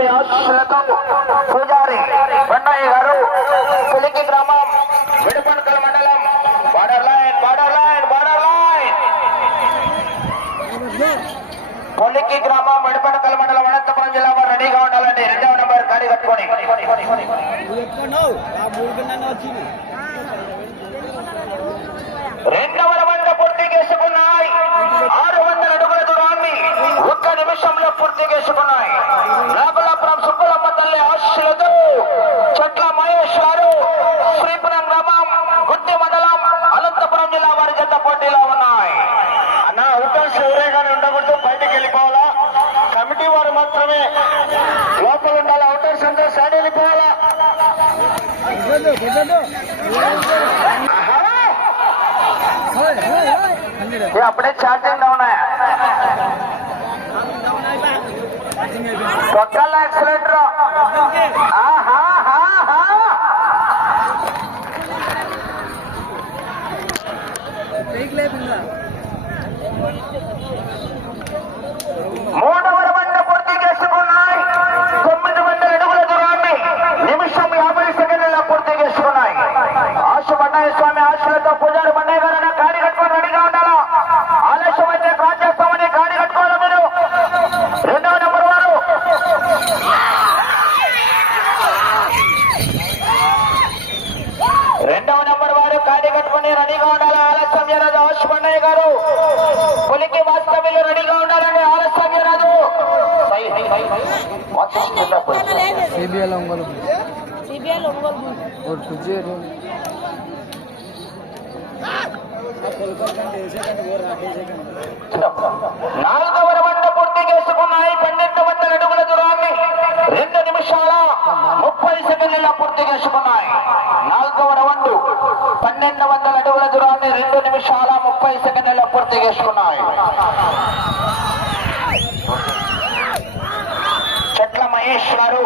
స్వామి ఆశీస్సులతో పూజారి బండయ్య గారు పులికి గ్రామం విడుపణకల మండలం border line border line border line. పొలికి గ్రామం విడుపణకల మండలం అనంతపురం జిల్లా వారు రెడీగా ఉండాలండి రెండవ నెంబర్ గాడి కట్టుకొని. రెండవ రౌండ్ పూర్తి చేసుకున్నాయి. ఆరు వందల అడుగుల దూరాన్ని ఒక్క నిమిషంలో పూర్తి చేసుకున్నాయి నాగులాపురం సుబ్బలమ్మ తల్లి ఆశీస్సులతో చెట్ల మహేష్ గారు శ్రీపురం గ్రామం గుట్టి మండలం అనంతపురం జిల్లా వారి జత పోటీలో ఉన్నాయి అన్న అవుటర్స్ ఎవరైనా ఉండకూడదు బయటికి వెళ్ళిపోవాలా కమిటీ వారు మాత్రమే లోపల ఉండాలి అవుటర్స్ అంతా సైడ్ వెళ్ళిపోవాలా ఆహా ये अपने चार्जिंग डाउन है टोटल एक्सीलेटर ఆశలతో పూజారి బండయ్య గారు గాడి కట్టుకొని రెడీగా ఉండాలా? ఆలస్యం అయితే క్రాస్ చేస్తామని గాడి కట్టుకోవాలి మీరు. రెండవ నెంబర్ వారు. రెండవ నెంబర్ వారు గాడి కట్టుకొని రెడీగా ఉండాలా? ఆలస్యం చేయరాదు. ఆశ బండయ్య గారు. పులికి వాస్తవ్యులు రెడీగా ఉండాలండి. ఆలస్యం చేయరాదు. సై, సై, సై, సై. వాచ్ చిన్నప్పుడు. సిబిఐలో ఒంగోలు సిబిఐ ఒంగోలు నాలుగవ రౌండ్ పూర్తి చేసుకున్నాయి పన్నెండు వందల అడుగుల దూరాన్ని రెండు నిమిషాల ముప్పై సెకండ్ల పూర్తి చేసుకున్నాయి. నాలుగవ రౌండ్ పన్నెండు వందల అడుగుల దూరాన్ని రెండు నిమిషాల ముప్పై సెకండ్ల పూర్తి చేసుకున్నాయి. చెట్ల మహేష్ గారు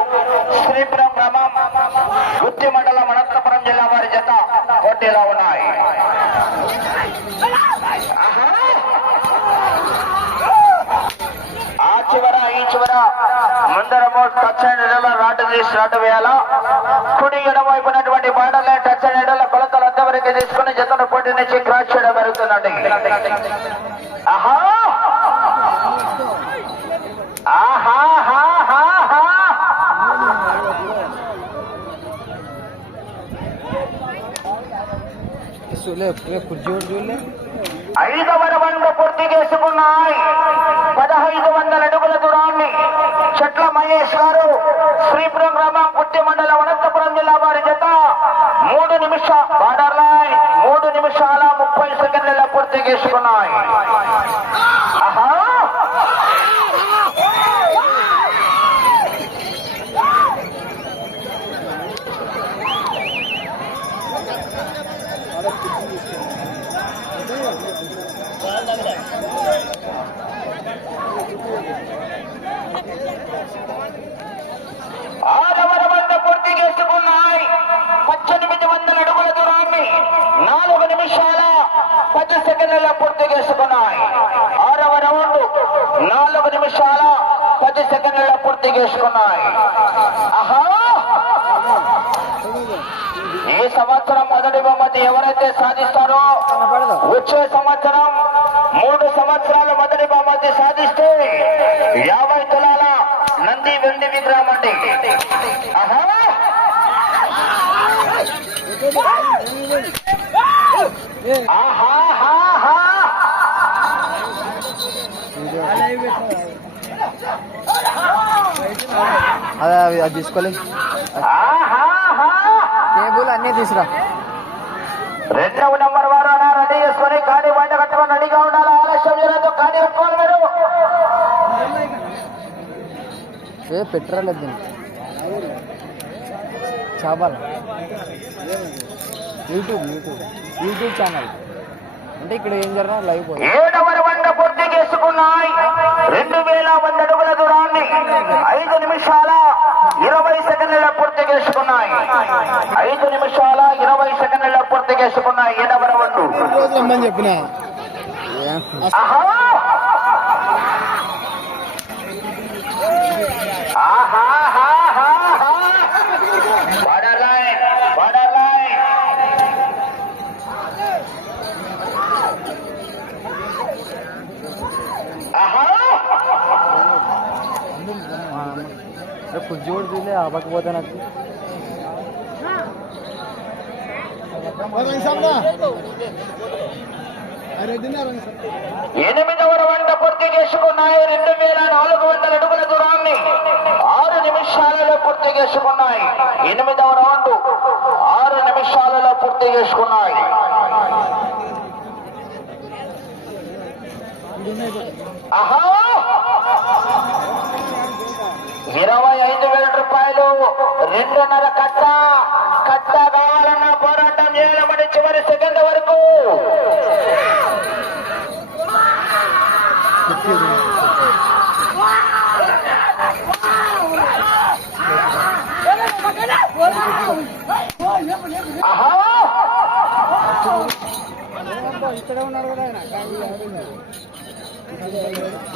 శ్రీపురం గ్రామం రాటు తీసి రాటు వేయాలా? కుడి ఎడమవైపునటువంటి బాటలే టచ్ అండ్ ఎడల కొలతలు అంతవరకు తీసుకుని జతను పోటీ నుంచి క్రాస్ చేయడం జరుగుతుందండి. ఆహా! ఆహా! ఐదవ రౌండ్ పూర్తి చేసుకున్నాయి. పదహైదు వందల అడుగుల దూరాన్ని చెట్ల మహేష్ గారు శ్రీపురం గ్రామం పుట్టి మండలం అనంతపురం జిల్లా వారి జత మూడు నిమిష బార్డర్ లైన్ మూడు నిమిషాల ముప్పై సెకండ్ల పూర్తి చేసుకున్నాయి ఆహా ఆరవ రౌండ్ పూర్తి చేసుకున్నాయి పద్దెనిమిది వందల అడుగుల దూరాన్ని నాలుగు నిమిషాల పది సెకండ్ల పూర్తి చేసుకున్నాయి ఆరవ రౌండ్ నాలుగు నిమిషాల పది సెకండ్లలో పూర్తి చేసుకున్నాయి. ఈ సంవత్సరం మొదటి బహుమతి ఎవరైతే సాధిస్తారో వచ్చే సంవత్సరం మూడు సంవత్సరాలు మొదటి బహుమతి సాధిస్తే యాభై తులాల నంది వెండి విగ్రహం అండి. ఆహా! అవి అది తీసుకోలే! కేబుల్ అన్నీ తీసురా. రెండవ నెంబర్ వారు అన్నా రెడీ చేసుకొని గాడి బండ కట్టుకొని రెడీగా ఉండాలి. ఆలస్యం చేయలేదు గాడి కట్టుకోవాలి మీరు ఏ పెట్రోల్ వద్దు. చాబాల. YouTube YouTube. YouTube channel. అంటే ఇక్కడ ఏం జరిగినా లైవ్ పోతుంది ఏడవ వంద పూర్తి చేసుకున్నాయి. రెండు వేల వంద అడుగుల దూరాన్ని. ఐదు నిమిషాల సెకండ్ల పూర్తి చేసుకున్నాయి. ఐదు నిమిషాల ఇరవై సెకండ్ల పూర్తి చేసుకున్నాయి. ఏడవ రౌండ్. ఆహా! ఆపకపోతే నాకు ఎనిమిదవ వంట పూర్తి చేసుకున్నాయి రెండు వేల నాలుగు వందల అడుగుల దూరాన్ని ఆరు నిమిషాలలో పూర్తి చేసుకున్నాయి. ఎనిమిదవ రౌండ్ ఆరు నిమిషాలలో పూర్తి చేసుకున్నాయి. ఆహా! ఇరవై ఐదు రూపాయలు రెండున్నర కట్ట కట్ట కావాలన్న పోరాటం చేయాలని చివరి సెకండ్ వరకు. ఇక్కడ ఉన్నారు కూడా ఆయన.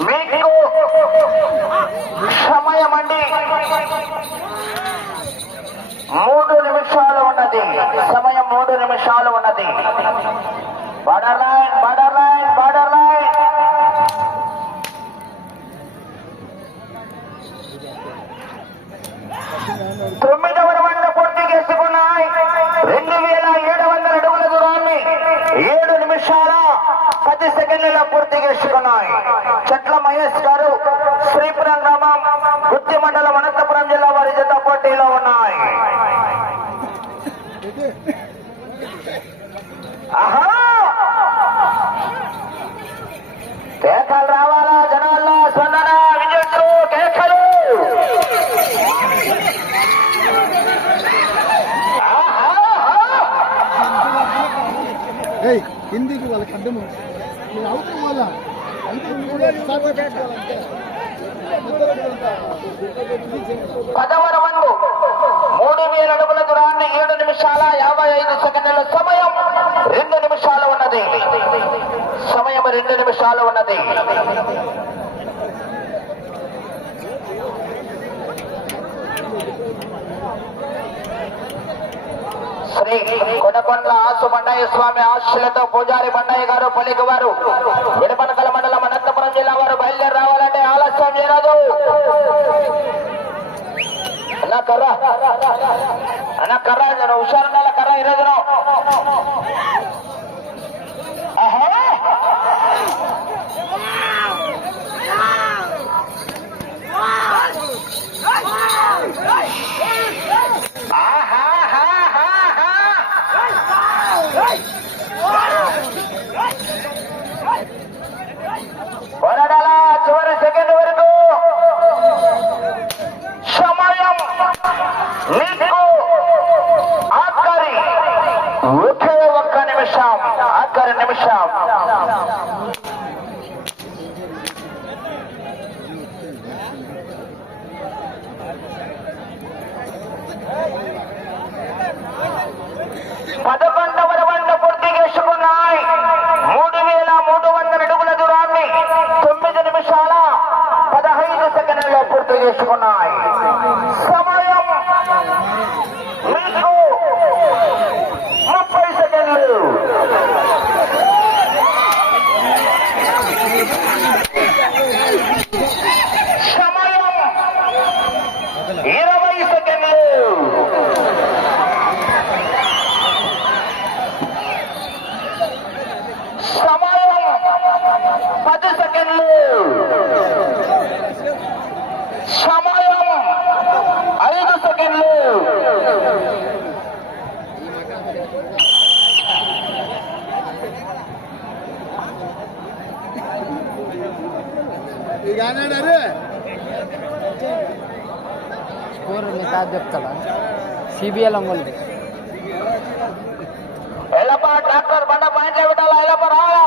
మీకు సమయం అండి మూడు నిమిషాలు ఉన్నది. సమయం మూడు నిమిషాలు ఉన్నది. Border line border line border line జత పోటీలో ఉన్నాయి ఆహా కేకలు రావాలా జనాల్లో స్పందన విజయత్తు కేకలు ఏయ్ హిందీకి వాళ్ళకి అడ్డము నేను అవుతాం వాళ్ళ మూడు వేల అడుగుల దూరాన్ని ఏడు నిమిషాల యాభై ఐదు సెకండ్ల సమయం. రెండు నిమిషాలు ఉన్నది. సమయం రెండు నిమిషాలు ఉన్నది. శ్రీ కొనకొండ ఆసు బండయ్య స్వామి ఆశలతో పూజారి బండయ్య గారు పలికి వారు విడపనకల మండలం అనంతపురం జిల్లా వారు బయలుదేరి రావాలంటే ఆలస్యం చేయరాదు. carra. Ana carra, ya no usaron a la carra y no, no, no, no, no. Score మీ తాత చెప్తాడా? సిబిఎల్ అంగోలు ఎల్లప్ప డాక్టర్ బండ పాయింట్ పెట్టాలా ఎల్లప్ప రావాలా?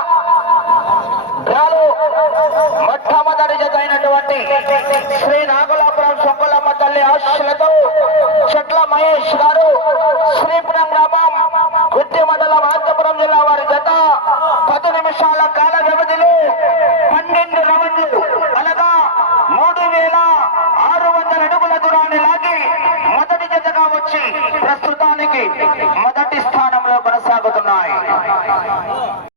డ్రాలు మొట్టమొదటి జతైనటువంటి శ్రీ నాగులాపురం సొంగులమ్మ తల్లి ఆశలతో చెట్ల మహేష్ గారు